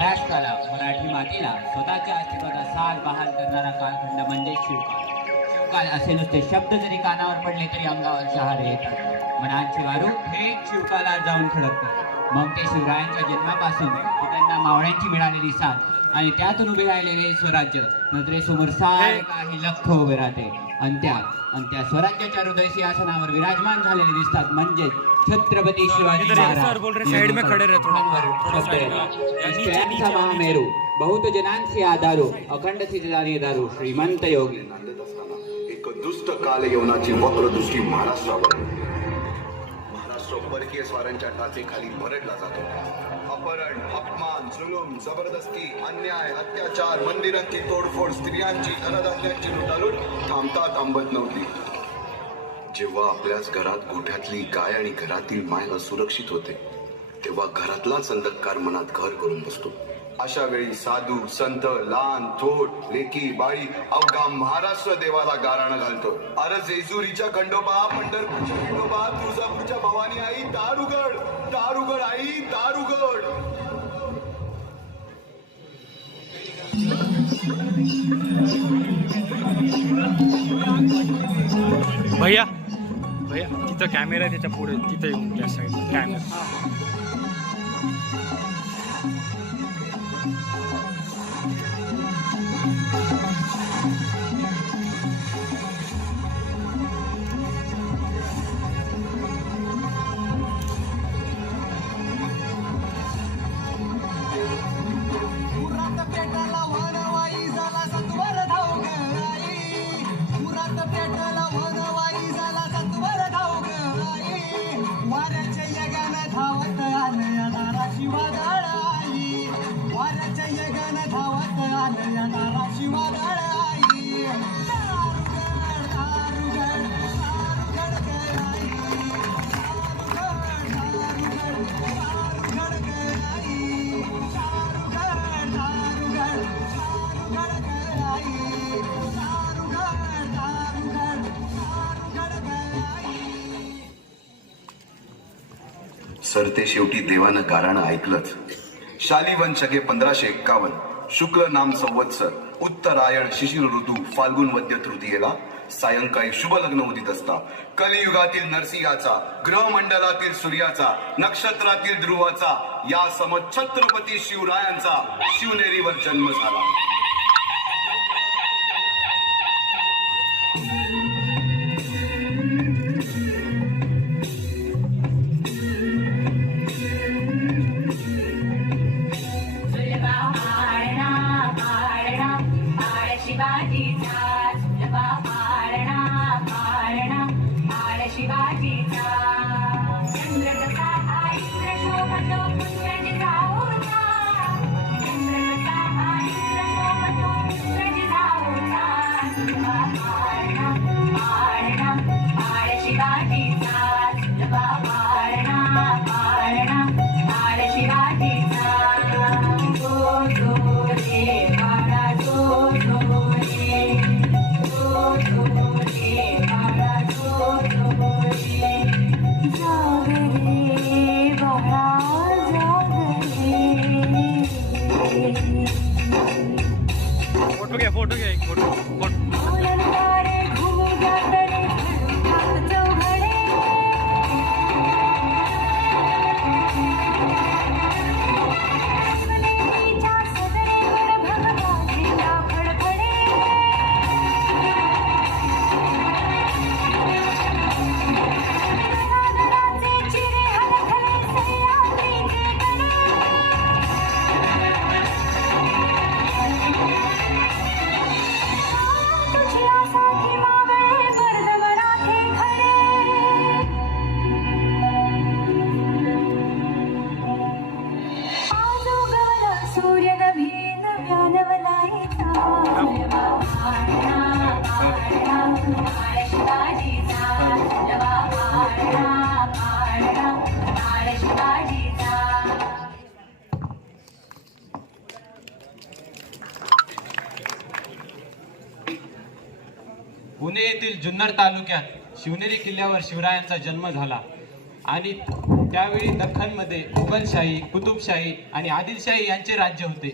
महाराष्ट्राला, मराठी मातीला स्वतःच्या अस्तित्वाचा साज बहाल करणारा कालखंड म्हणजे शिवकाळ. शिवकाळ असे नुसते शब्द जरी कानावर पडले तरी अंगावर शहारे येतात. मनाची वारू थेट शिवकाळात जाऊन खळकते. मग ते शिवरायांच्या जन्मापासून त्यांना मावळ्यांची मिळालेली साथ आणि त्यातून उभे राहिलेले स्वराज्य नजरेसमोर सारे काही लख उभे राहते. आणि त्या स्वराज्याच्या हृदय सिंहासनावर विराजमान झालेले दिसतात म्हणजे छत्रपती शिवाजी महामेरू बहुत जनांसी आधारो अखंड सिद्धारी दारू श्रीमंत योगी. एक दुष्ट काल यवनाची वक्रदृष्टी महाराष्ट्रावर. महाराष्ट्र परकीय स्वारांच्या टाचेखाली भरडला जातो. अपहरण, अपमान, जुलूम, जबरदस्ती, अन्याय, अत्याचार, मंदिरांची तोडफोड, स्त्रियांची, धनधान्यांची लुटालूट थांबता थांबत नव्हती. जेव्हा आपल्याच घरात गोठ्यातली गाय आणि घरातील माय असुरक्षित होते तेव्हा घरातलाच अंधकार मनात घर करून बसतो. अशा वेळी साधू, संत, लहान, थोट, लेकी, बाळी अवघा महाराष्ट्र देवाला गाराणं घालतो. अरे जेजुरीच्या खंडोबा, पंढरपूरच्या खंडोबा, तुळजापूरच्या भवानी आई दार उघड, दार उघड आई, दार उघड. भैया भैया तिथं कॅमेरा आहे त्याच्या पुढे, तिथं येऊन त्या साईड कॅमेरा. सरते शेवटी देवानं गाराणं ऐकलंच. शालिवन शके 1551 शुक्ल नाम संवत्सर उत्तरायण शिशिर ऋतू फाल्गुन वद्य तृतीयेला सायंकाळी शुभ लग्न उदित असता कलियुगातील नरसिंहाचा, ग्रहमंडलातील सूर्याचा, नक्षत्रातील ध्रुवाचा या सम छत्रपती शिवरायांचा शिवनेरीवर जन्म झाला. फोटो घ्या एक फोटो. पुणे येथील जुन्नर तालुक्यात शिवनेरी किल्ल्यावर शिवरायांचा जन्म झाला आणि त्यावेळी दख्खनमध्ये मुघलशाही, कुतुबशाही आणि आदिलशाही यांचे राज्य होते.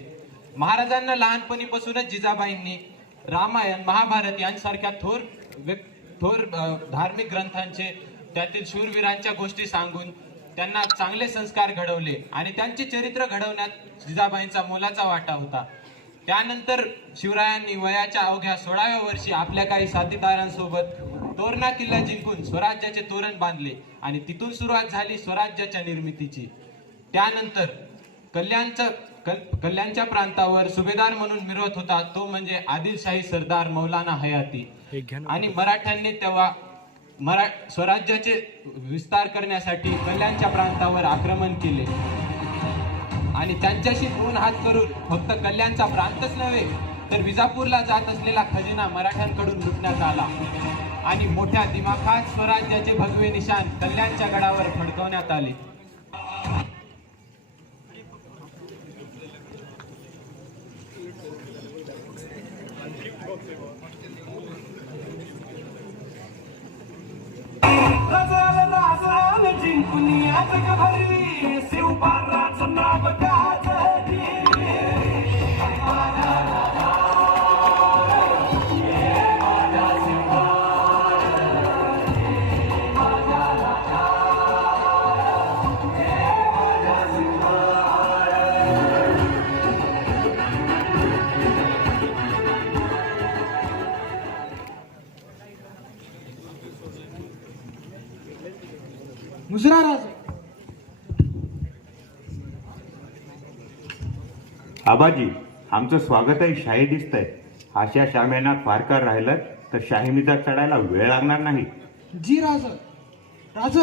महाराजांना लहानपणीपासूनच जिजाबाईंनी रामायण, महाभारत यांसारख्या थोर धार्मिक ग्रंथांचे, त्यातील शूरवीरांच्या गोष्टी सांगून त्यांना चांगले संस्कार घडवले आणि त्यांचे चरित्र घडवण्यात जिजाबाईंचा मोलाचा वाटा होता. त्यानंतर शिवरायांनी वयाच्या अवघ्या 16व्या वर्षी आपल्या काही साथीदारांसोबत तोरणा किल्ला जिंकून स्वराज्याचे तोरण बांधले आणि तिथून सुरुवात झाली स्वराज्याच्या निर्मितीची. त्यानंतर कल्याणच्या प्रांतावर सुभेदार म्हणून मिरवत होता तो म्हणजे आदिलशाही सरदार मौलाना हयाती. आणि मराठ्यांनी तेव्हा स्वराज्याचे विस्तार करण्यासाठी कल्याणच्या प्रांतावर आक्रमण केले आणि त्यांच्याशी 2 हात करून फक्त कल्याणचा प्रांतच नव्हे तर विजापूरला जात असलेला खजिना मराठ्यांकडून लुटण्यात आला आणि मोठ्या दिमाखात स्वराज्याचे भगवे निशाण कल्याणच्या गडावर फडकवण्यात आले. मुजरा राज. आबाजी, आमचं स्वागतही शाही दिसतंय. अशा शामेनात फारकार राहिलं तर शाही मिजात चढायला वेळ लागणार नाही. जी राज. राज,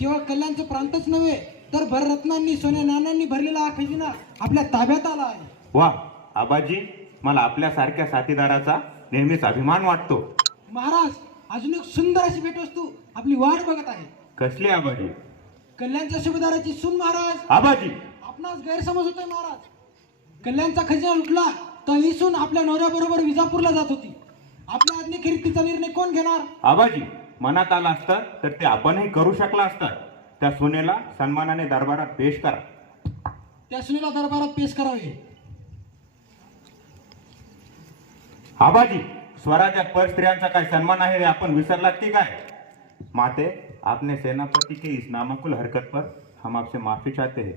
केवळ कल्याणचे प्रांतच नव्हे तर भररत्नांनी, सोन्या नाण्यांनी भरलेला हा खजिना आपल्या ताब्यात आला आहे. वा आबाजी, मला आपल्यासारख्या साथीदाराचा नेहमीच अभिमान वाटतो. महाराज, अजून एक सुंदर अशी भेटवस्तू आपली वाट बघत आहे. कसली आबाजी? कल्याणच्या सुभेदाराची सून महाराज. आबाजी, आपणास गैरसमज होतोय महाराज. कल्याणचा खजिना लुटला तर ही सून आपल्या नवऱ्याबरोबर विजापूरला जात होती. आपल्या आज्ञेखेरीज तिचा निर्णय कोण घेणार? आबाजी, मनात आलं असतं तर ते आपणही करू शकला असतं. त्या सुनेला सन्मानाने दरबारात पेश करा. त्या सुनेला दरबारात पेश करावे. आबाजी, स्वराज्यात पर स्त्रियांचा काय सन्मान आहे हे आपण विसरलात की काय? माते, आपने सेनापति के इस नामाकुल हरकत पर हम आपसे माफी चाहते हैं.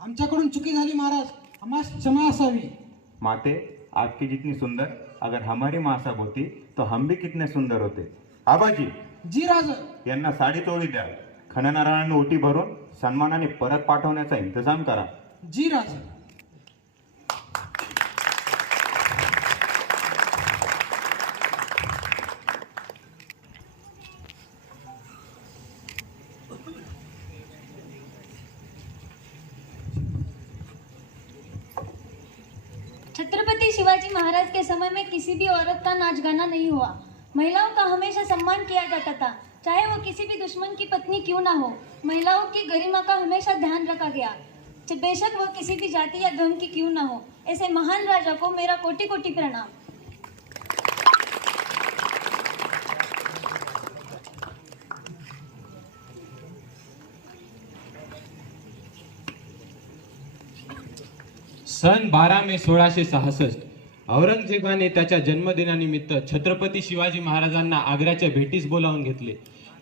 आमच्याकडून चुकी झाली महाराज, आम्हास क्षमा असावी. माते, आपकी जितनी सुंदर अगर हमारी माँ साहब होती तो हम भी कितने सुंदर होते. आबाजी, जी राज. यांना साडी तोडी द्या. खणनारायण ओटी भरून सन्मानाने परत पाठवण्याचा इंतजाम करा. जी राज. छत्रपति शिवाजी महाराज के समय में किसी भी औरत का नाच गाना नहीं हुआ. महिलाओं का हमेशा सम्मान किया जाता था, चाहे वो किसी भी दुश्मन की पत्नी क्यों ना हो. महिलाओं की गरिमा का हमेशा ध्यान रखा गया, बेशक वो किसी भी जाति या धर्म की क्यों ना हो. ऐसे महान राजा को मेरा कोटि कोटि प्रणाम. सन 12 मे 1666 औरंगजेबाने त्याच्या जन्मदिनानिमित्त छत्रपती शिवाजी महाराजांना आग्र्याच्या भेटीस बोलावून घेतले.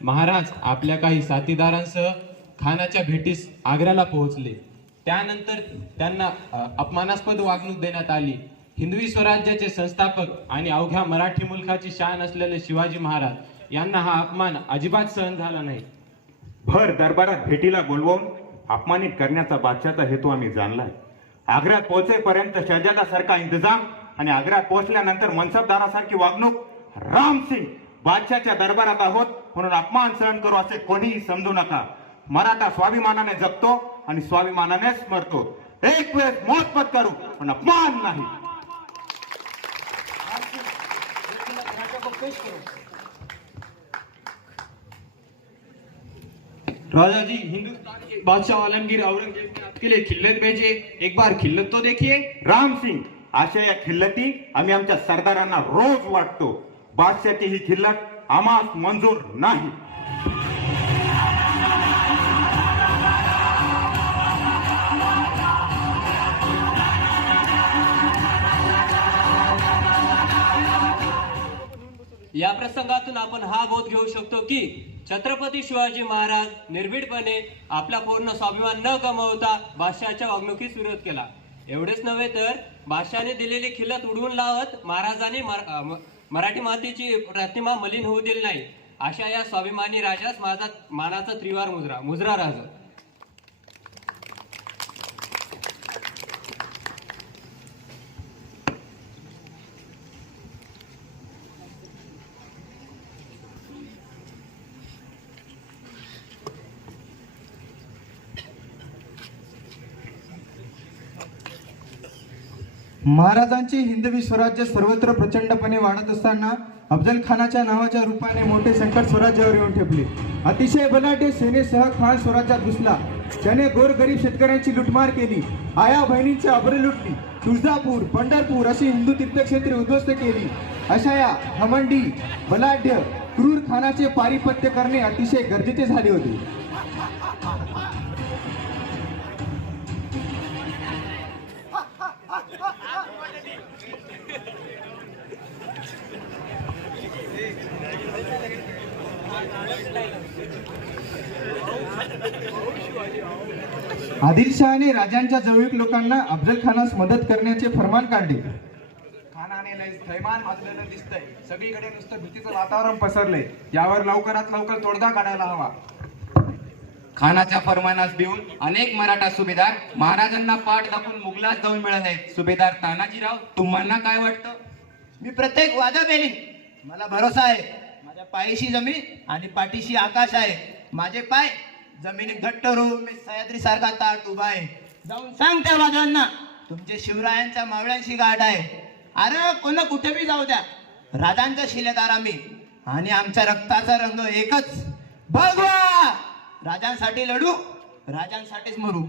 महाराज आपल्या काही साथीदारांसह खानाच्या भेटीस आग्र्याला पोहोचले. त्यानंतर त्यांना अपमानास्पद वागणूक देण्यात आली. हिंदवी स्वराज्याचे संस्थापक आणि अवघ्या मराठी मुलखाची शान असलेले शिवाजी महाराज यांना हा अपमान अजिबात सहन झाला नाही. भर दरबारात भेटीला बोलवून अपमानित करण्याचा बादशाचा हेतू आम्ही जाणलाय. आग्र्यात पोहोचेपर्यंत शहजादासारखा इंतजाम आणि आग्र्यात पोहोचल्यानंतर मनसबदारासारखी वागणूक. रामसिंग, बादशाच्या दरबारात आहोत म्हणून अपमान सहन करू असे कोणीही समजू नका. मराठा स्वाभिमानाने जगतो आणि स्वाभिमानानेच मरतो. एक वेळेस मौत पत्करू पण अपमान नाही. राजा जी, हिंदुस्तान के बादशाह आलमगीर औरंगजेब ने आपके लिए खिल्लत भेजे, एक बार खिल्लत तो देखिए. रामसिंग, अशा या खिल्लती आम्ही आमच्या सरदारांना रोज वाटतो. बादशाची ही खिल्लत आम्हास मंजूर नाही. या प्रसंगातून आपण हा बोध घेऊ शकतो की छत्रपती शिवाजी महाराज निर्भीडपणे आपला पूर्ण स्वाभिमान न गमावता बादशहाच्या वागणुकीस विरोध केला. एवढेच नव्हे तर बादशहाने दिलेली खिल्लत उडवून लावत महाराजांनी मराठी मातेची प्रतिमा मलिन होऊ दिली नाही. अशा या स्वाभिमानी राजास माझा मानाचा त्रिवार मुजरा राजा. महाराजांची हिंदवी स्वराज्य सर्वत्र प्रचंडपणे वाढत असताना अफजल खानाच्या नावाच्या रूपाने मोठे संकट स्वराज्यावर येऊन ठेपले. अतिशय बलाढ्य सेनेसह खान स्वराज्यात घुसला. त्याने गोरगरीब शेतकऱ्यांची लुटमार केली. आया बहिणींची अब्रू लुटली. तुळजापूर, पंढरपूर अशी हिंदू तीर्थक्षेत्रे उद्ध्वस्त केली. अशा या घमंडी, बलाढ्य, क्रूर खानाचे पारिपत्य करणे अतिशय गरजेचे झाले होते. आदिलशहाने राजांच्या जवळीक लोकांना अफजल खानास मदत करण्याचे फरमान काढले. खानाने लय थैमान घातलेलं दिसतंय. सगळीकडे नुसतं भीतीचं वातावरण पसरलंय. यावर लवकरात लवकर तोडगा काढायला हवा. खानाच्या फरमानास भिवून अनेक मराठा सुभेदार महाराजांना पाठ दाखवून मुघलात जाऊन मिळत आहेत. सुभेदार तानाजीराव, तुम्हाला काय वाटतं? मी प्रत्येक वादा पेलीन. मला भरोसा आहे. माझ्या पायीशी जमीन आणि पाठीशी आकाश आहे. माझे पाय जमिनीत घट्ट रोवून मी सह्याद्री सारखा ताट उभा आहे. जाऊन सांग त्या वादळांना तुमचे शिवरायांच्या मावळ्यांशी गाठ आहे. अरे कोण कुठे बी जाऊ द्या, राजांचा शिलेदार आम्ही आणि आमच्या रक्ताचा रंग एकच. भगवा, राजांसाठी लढू, राजांसाठीच मरू.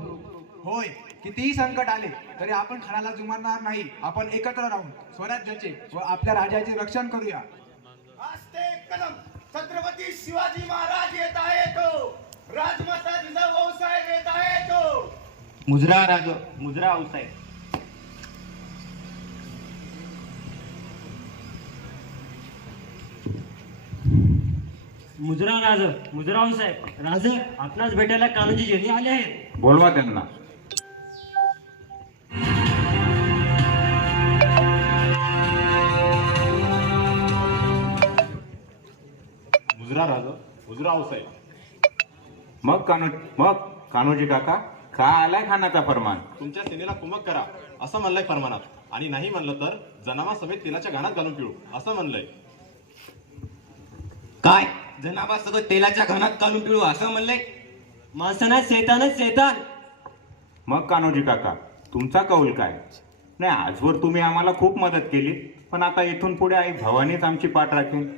होय, कितीही संकट आले तरी आपण खानाला जुमानणार नाही. आपण एकत्र राहून स्वराज्याचे व आपल्या राजाचे रक्षण करूया. छत्रपती शिवाजी महाराज येत आहे तो. राजमाता जिजाऊसाहेब येत आहे तो. मुजरा औसाहेब. मुजराव साहेब, राजा आपणास भेटायला कान्होजी जेली आले आहेत. बोलवा त्यांना. मुजराव साहेब. मग कान्होजी काका, का आलाय खानाचा फरमान? तुमच्या सेनेला कुमक करा असं म्हणलंय फरमानात. आणि नाही म्हणलं तर जनामा समेत तेलाच्या घाणात घालून पिळू असं म्हणलंय. काय जनाबा सगळं तेलाच्या घाणात घालून पिळू असं म्हणलंय? माणसानं शैतान. मग कान्होजी काका, तुमचा कौल काय? नाही, आजवर तुम्ही आम्हाला खूप मदत केली, पण आता इथून पुढे आई भवानीच आमची पाठ राखेल.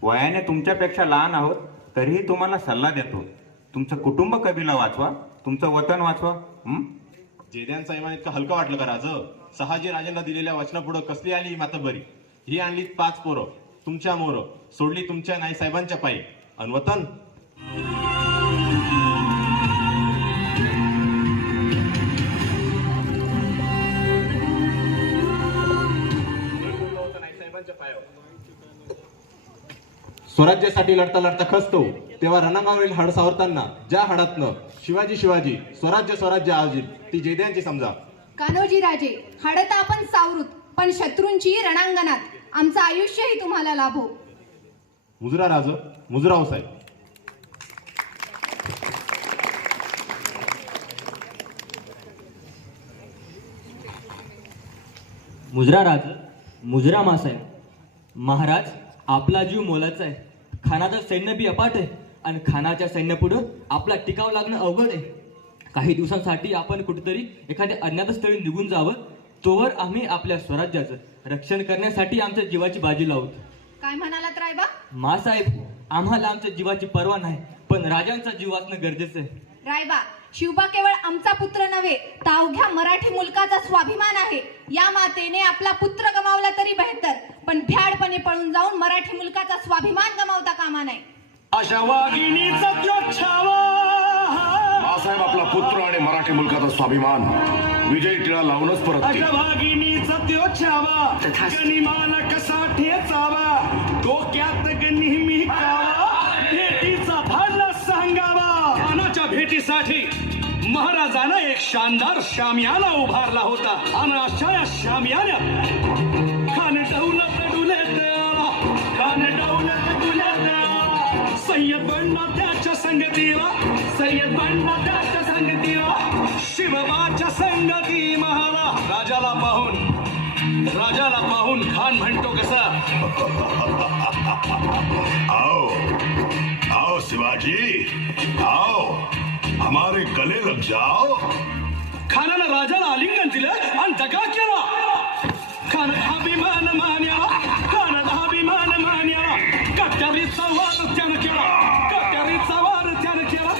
वयाने तुमच्यापेक्षा लहान आहोत तरीही तुम्हाला सल्ला देतो. तुमचं कुटुंब कबिला वाचवा, तुमचं वतन वाचवा. जेद्यांचा इमान इतकं हलकं वाटलं का राज? शहाजी राजांना दिलेल्या वचनापुढं कसली आली ही मातबरी? ही आणली 5 पोरं तुमच्या मोर, सोडली तुमच्या नाई साहेबांच्या पायी. अनवतन स्वराज्यासाठी लढता लढता खचतो तेव्हा रणांगणावरील हाड सावरताना ज्या हाडातनं शिवाजी स्वराज्य आजील ती जेद्यांची समजा. कान्होजी राजे, हाडत आपण सावरूत पण शत्रूंची रणांगणात. आमचं आयुष्यही तुम्हाला लाभो. मुजराव साहेब. मुजरा मासाहेब. महाराज, आपला जीव मोलाचा आहे. खानाचं सैन्य बी अपाट आहे आणि खानाच्या सैन्यापुढं आपला टिकाव लागणं अवघड आहे. काही दिवसांसाठी आपण कुठेतरी एखाद्या अज्ञात स्थळी निघून जावं. तोवर आम्ही आपल्या स्वराज्याचं रक्षण करण्यासाठी आमच्या जीवाची बाजी लावू. काय म्हणालात रायबा? मासाहेब, आम्हाला आमच्या जीवाची पर्वा नाही, पण राजांचा जीव वाचणं गरजेचं आहे. रायबा, शिवबा केवळ आमचा पुत्र नव्हे, तर अवघ्या मराठी मुलकाचा स्वाभिमान आहे. या मातेने आपला पुत्र गमावला तरी बेहतर, पण भ्याडपणे पळून जाऊन मराठी मुलकाचा स्वाभिमान गमावता कामा नये. अशा वाघिणीचा साहेब, आपला पुत्र आणि मराठी मुलकाचा स्वाभिमान विजय टिळा लावूनच परत. वाघिणीचा त्यो छावा कसा ठेचावा. डोक्यात नेहमी कावा भेटीचा भाला सांगावा. खानाच्या भेटीसाठी महाराजांना एक शानदार शामियाना उभारला होता आणि अशा या शामियान्यात खान डौलत डुलत खान डौलत डुलत सय्यद बनला त्याच्या संगतीला सय्यद बनला त्याच्या संगतीला शिवबाच्या संगती महाला. राजाला पाहून खान म्हणतो कसा आओ आओ शिवाजी आओ हमारे गले लग जाओ. खानानं राजाला आलिंगन दिलं आणि दगा केला. खानाचा अभिमान मान्याला खानाचा अभिमान मान्याला कट्यारीचा वार त्यानं केला कट्यारीचा वार त्यानं केला.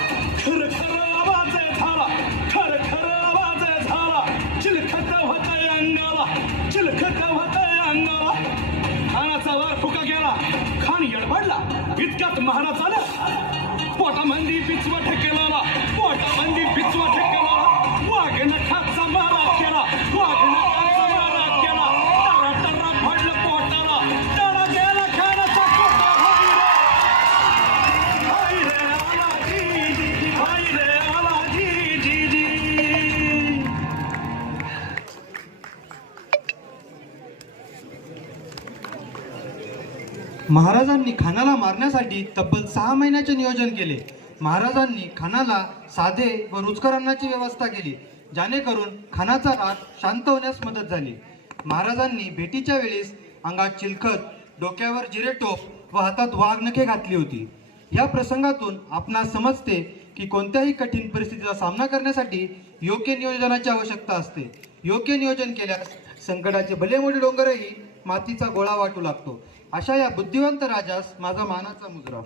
खरं खरं आवाज झाला खरं खरं आवाज झाला. चिलखत होतंय अंगाला चिलखत होतंय अंगाला. खानाचा वार फुका गेला. खान यडबडला. इतक्यात महाराज आला. पोटामंदी पिचवट केला पोटामंदी पिचवट केला. वाघनखाचा मारा केला वाघनखाचा मारा केला. टरा टरा पडलं पोटाला टरा गेला खानाचा कोटा. भाई रे आला जी जी भाई रे आला जी जी जी. महाराजांनी खानाला मारण्यासाठी तब्बल 6 महिन्याचे नियोजन केले. महाराजांनी खानाला साधे व रुचकर अन्नाची व्यवस्था केली जेणेकरून खानाचा राग शांत होण्यास मदत झाली. महाराजांनी भेटीच्या वेळेस अंगात चिलखत, डोक्यावर जिरेटोप व हातात वाघनखे घातली होती. या प्रसंगातून आपणास समजते की कोणत्याही कठीण परिस्थितीचा सामना करण्यासाठी योग्य नियोजनाची आवश्यकता असते. योग्य नियोजन केल्यास संकटाचे भले मोठे डोंगरही मातीचा गोळा वाटू लागतो. अशा या बुद्धिवंत राजास माझा मानाचा मुजरा.